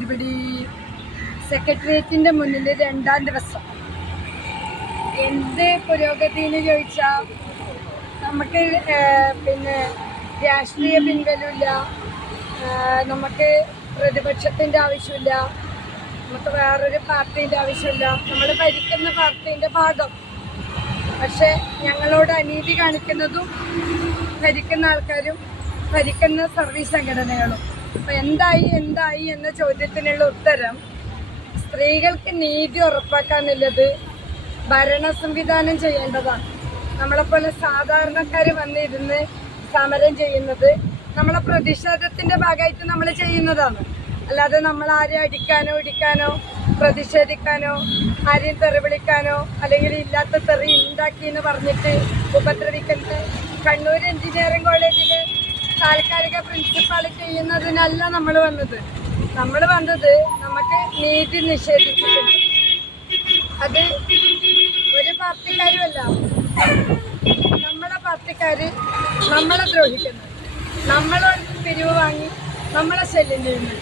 ഒരുപിടി സെക്രട്ടേറിയറ്റിന്റെ മുന്നിൽ രണ്ടാം ദിവസം. എന്ത് പുരോഗതി എന്ന് ചോദിച്ചാൽ നമുക്ക് പിന്നെ രാഷ്ട്രീയ പിൻബലമില്ല. നമുക്ക് പ്രതിപക്ഷത്തിന്റെ ആവശ്യമില്ല. നമുക്ക് വേറൊരു പാർട്ടീന്റെ ആവശ്യമില്ല. നമ്മൾ ഭരിക്കുന്ന പാർട്ടീന്റെ ഭാഗം. പക്ഷേ ഞങ്ങളോട് അനീതി കാണിക്കുന്നതും ഭരിക്കുന്ന ആൾക്കാരും ഭരിക്കുന്ന സർവീസ് സംഘടനകളും. അപ്പം എന്തായി എന്തായി എന്ന ചോദ്യത്തിനുള്ള ഉത്തരം സ്ത്രീകൾക്ക് നീതി ഉറപ്പാക്കാന്നുള്ളത് ഭരണ സംവിധാനം ചെയ്യേണ്ടതാണ്. നമ്മളെപ്പോലെ സാധാരണക്കാർ വന്നിരുന്ന് സമരം ചെയ്യുന്നത് നമ്മളെ പ്രതിഷേധത്തിന്റെ ഭാഗമായിട്ട് നമ്മൾ ചെയ്യുന്നതാണ്. അല്ലാതെ നമ്മൾ ആരെ അടിക്കാനോ ഇടിക്കാനോ പ്രതിഷേധിക്കാനോ ആരെയും തെറി വിളിക്കാനോ അല്ലെങ്കിൽ ഇല്ലാത്ത തെറി ഉണ്ടാക്കി എന്ന് പറഞ്ഞിട്ട് ഉപദ്രവിക്കുന്നത് കണ്ണൂർ എഞ്ചിനീയറിംഗ് കോളേജിൽ താൽക്കാലിക പ്രിൻസിപ്പാൾ ചെയ്യുന്നതിനല്ല നമ്മൾ വന്നത്. നമ്മൾ വന്നത് നമുക്ക് നീതി നിഷേധിച്ചിട്ടുണ്ട്. അത് ഒരു പാർട്ടിക്കാരുമല്ല. നമ്മളെ പാർട്ടിക്കാര് നമ്മളെ ദ്രോഹിക്കുന്നു. നമ്മളടുത്ത് പിരിവ് വാങ്ങി നമ്മളെ ശല്യം ചെയ്യുന്നു.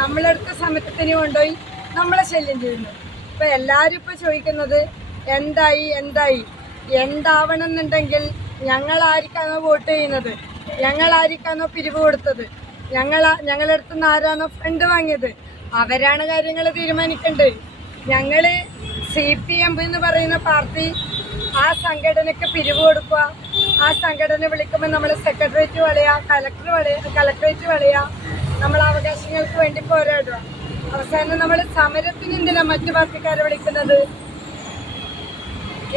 നമ്മളടുത്ത് സമത്വത്തിന് കൊണ്ടുപോയി നമ്മളെ ശല്യം ചെയ്യുന്നു. ഇപ്പൊ എല്ലാവരും ഇപ്പൊ ചോദിക്കുന്നത് എന്തായി എന്തായി? എന്താവണം എന്നുണ്ടെങ്കിൽ ഞങ്ങൾ ആർക്കാണ് വോട്ട് ചെയ്യുന്നത്? ഞങ്ങൾ ആർക്കാണോ പിരിവ് കൊടുത്തത്? ഞങ്ങൾ ഞങ്ങളടുത്ത് നിന്ന് ആരാണോ ഫണ്ട് വാങ്ങിയത്? അവരാണ് കാര്യങ്ങൾ തീരുമാനിക്കേണ്ടത്. ഞങ്ങൾ സി പി എം എന്ന് പറയുന്ന പാർട്ടി ആ സംഘടനയ്ക്ക് പിരിവ് കൊടുക്കുക. ആ സംഘടന വിളിക്കുമ്പോൾ നമ്മൾ സെക്രട്ടേറിയറ്റ് വളയുക കലക്ടർ വളയ കലക്ടറേറ്റ് വളയുക നമ്മൾ അവകാശങ്ങൾക്ക് വേണ്ടി പോരാടുക. അവസാനം നമ്മൾ സമരത്തിന് എന്തിനാ മറ്റു പാർട്ടിക്കാരെ വിളിക്കുന്നത്?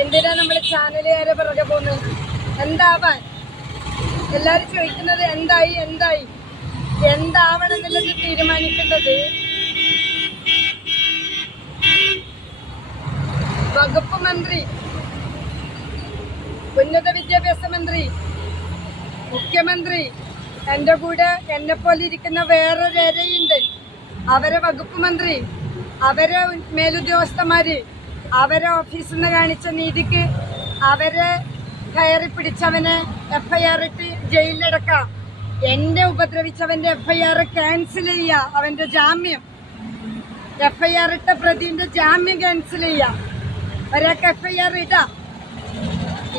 എന്തിനാ നമ്മൾ ചാനലുകാരെ പുറകെ പോകുന്നത്? എന്താവാൻ? എല്ലാവരും ചോദിക്കുന്നത് എന്തായി എന്തായി? എന്താവണം എന്നുള്ളത് തീരുമാനിക്കേണ്ടത് വകുപ്പ് മന്ത്രി ഉന്നത വിദ്യാഭ്യാസ മന്ത്രി മുഖ്യമന്ത്രി എന്റെ കൂടെ എന്നെ പോലെ ഇരിക്കുന്ന വേറൊരു അവരെ വകുപ്പ് മന്ത്രി അവരെ മേലുദ്യോഗസ്ഥന്മാര് അവരെ ഓഫീസിൽ നിന്ന് കാണിച്ച നീതിക്ക് അവരെ കയറി പിടിച്ചവനെ എഫ്ഐആർ ഇട്ട് ജയിലിലടക്കാം. എന്നെ ഉപദ്രവിച്ചവന്റെ എഫ്ഐആർ ക്യാൻസൽ ചെയ്യുക അവന്റെ ജാമ്യം. എഫ്ഐആർ ഇട്ട പ്രതിന്റെ ജാമ്യം ക്യാൻസൽ ചെയ്യാം. ഒരാൾക്ക് എഫ്ഐആർ ഇടാം.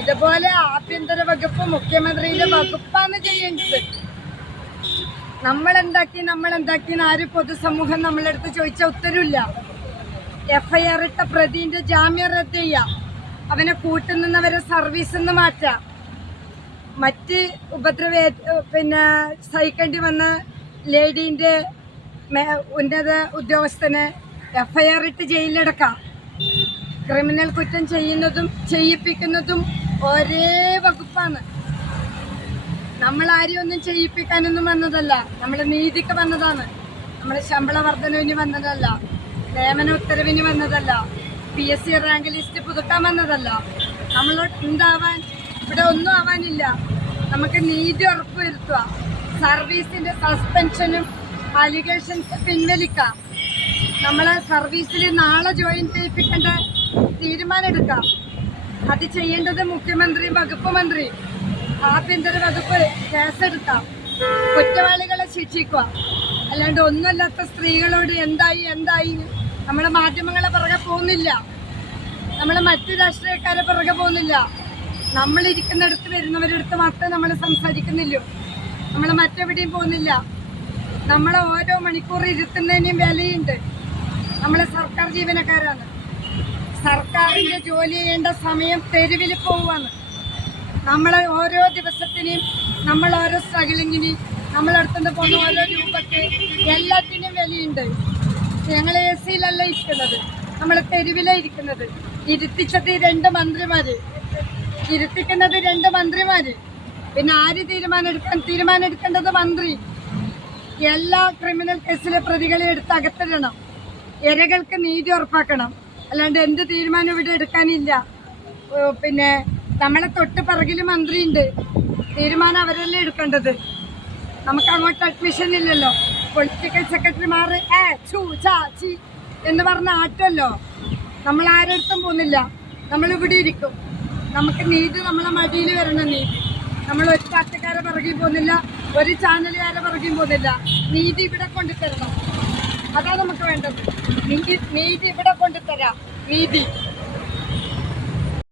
ഇതുപോലെ ആഭ്യന്തര വകുപ്പ് മുഖ്യമന്ത്രിയുടെ വകുപ്പാണ് ചെയ്യേണ്ടത്. നമ്മൾ എന്താക്കി നമ്മൾ എന്താക്കി ആര് പൊതുസമൂഹം നമ്മളെടുത്ത് ചോദിച്ച ഉത്തരവില്ല. എഫ്ഐആർ ഇട്ട പ്രതിന്റെ ജാമ്യം റദ്ദ് ചെയ്യാം. അവനെ കൂട്ടുന്നവരെ സർവീസിൽ നിന്ന് മാറ്റാം. മറ്റ് ഉപദ്രവ പിന്നെ സഹിക്കേണ്ടി വന്ന ലേഡീന്റെ ഉന്നത ഉദ്യോഗസ്ഥനെ എഫ്ഐആർ ഇട്ട് ജയിലിലടക്കാം. ക്രിമിനൽ കുറ്റം ചെയ്യുന്നതും ചെയ്യിപ്പിക്കുന്നതും ഒരേ വകുപ്പാണ്. നമ്മൾ ആരെയും ഒന്നും ചെയ്യിപ്പിക്കാനൊന്നും വന്നതല്ല. നമ്മൾ നീതിക്ക് വന്നതാണ്. നമ്മൾ ശമ്പള വർധനവിന് വന്നതല്ല. നിയമന ഉത്തരവിന് വന്നതല്ല. P S C rank list പുതുക്കാൻ വന്നതല്ല. നമ്മൾ എന്താവാൻ ഇവിടെ ഒന്നും ആവാനില്ല. നമുക്ക് നീതി ഉറപ്പുവരുത്തുക. സർവീസിന്റെ സസ്പെൻഷനും അലിഗേഷൻസ് പിൻവലിക്കാം. നമ്മളെ സർവീസിൽ നാളെ ജോയിൻ ചെയ്യിപ്പിക്കേണ്ട തീരുമാനം എടുക്കാം അത് ചെയ്യേണ്ടത് മുഖ്യമന്ത്രിയും വകുപ്പ് മന്ത്രിയും. ആഭ്യന്തര വകുപ്പ് കേസെടുക്കാം. കുറ്റവാളികളെ ശിക്ഷിക്കുക. അല്ലാണ്ട് ഒന്നുമല്ലാത്ത സ്ത്രീകളോട് എന്തായി എന്തായി? നമ്മളെ മാധ്യമങ്ങളെ പിറകെ പോകുന്നില്ല. നമ്മളെ മറ്റു രാഷ്ട്രീയക്കാരെ പിറകെ പോകുന്നില്ല. നമ്മളിരിക്കുന്നിടത്ത് വരുന്നവരടുത്ത് മാത്രമേ നമ്മൾ സംസാരിക്കുന്നില്ലോ. നമ്മൾ മറ്റെവിടെയും പോകുന്നില്ല. നമ്മളെ ഓരോ മണിക്കൂർ ഇരുത്തുന്നതിനും വിലയുണ്ട്. നമ്മൾ സർക്കാർ ജീവനക്കാരാണ്. സർക്കാരിന്റെ ജോലി ചെയ്യേണ്ട സമയം തെരുവിൽ പോവാണ് നമ്മളെ ഓരോ ദിവസത്തിനെയും നമ്മൾ ഓരോ സ്ട്രഗിളിങ്ങിനെയും നമ്മളടുത്തുനിന്ന് പോകുന്ന ഓരോ രൂപത്തെ എല്ലാത്തിനും വിലയുണ്ട്. ഞങ്ങൾ എ സിയിലല്ല ഇരിക്കുന്നത്. നമ്മൾ തെരുവിലാണ് ഇരിക്കുന്നത്. ഇരുത്തിച്ചത് രണ്ട് മന്ത്രിമാര്. ഇരുത്തിക്കുന്നത് രണ്ട് മന്ത്രിമാര്. പിന്നെ ആര് തീരുമാനം എടുക്കാൻ തീരുമാനം എടുക്കേണ്ടത് മന്ത്രി. എല്ലാ ക്രിമിനൽ കേസിലെ പ്രതികളെ എടുത്ത് അകത്തിടണം. ഇരകൾക്ക് നീതി ഉറപ്പാക്കണം. അല്ലാണ്ട് എന്ത് തീരുമാനം ഇവിടെ എടുക്കാനില്ല. പിന്നെ നമ്മളെ തൊട്ട് പിറകിൽ മന്ത്രിയുണ്ട്. തീരുമാനം അവരല്ലേ എടുക്കേണ്ടത്? നമുക്ക് അങ്ങോട്ട് അഡ്മിഷൻ ഇല്ലല്ലോ. പൊളിറ്റിക്കൽ സെക്രട്ടറിമാർ ഏ ചൂ ചാ ചി എന്ന് പറഞ്ഞ ആറ്റല്ലോ. നമ്മൾ ആരടുത്തും പോകുന്നില്ല നമ്മൾ ഇവിടെ ഇരിക്കും. നമുക്ക് നീതി നമ്മളെ മടിയിൽ വരണം നീതി. നമ്മൾ ഒരു പാർട്ടിക്കാരെ പിറകിൽ പോകുന്നില്ല ഒരു ചാനലുകാരെ പിറകിൽ പോകുന്നില്ല നീതി ഇവിടെ കൊണ്ടുതരണം. അതാണ് നമുക്ക് വേണ്ടത്. നീതി ഇവിടെ കൊണ്ടുതരാം. നീതി.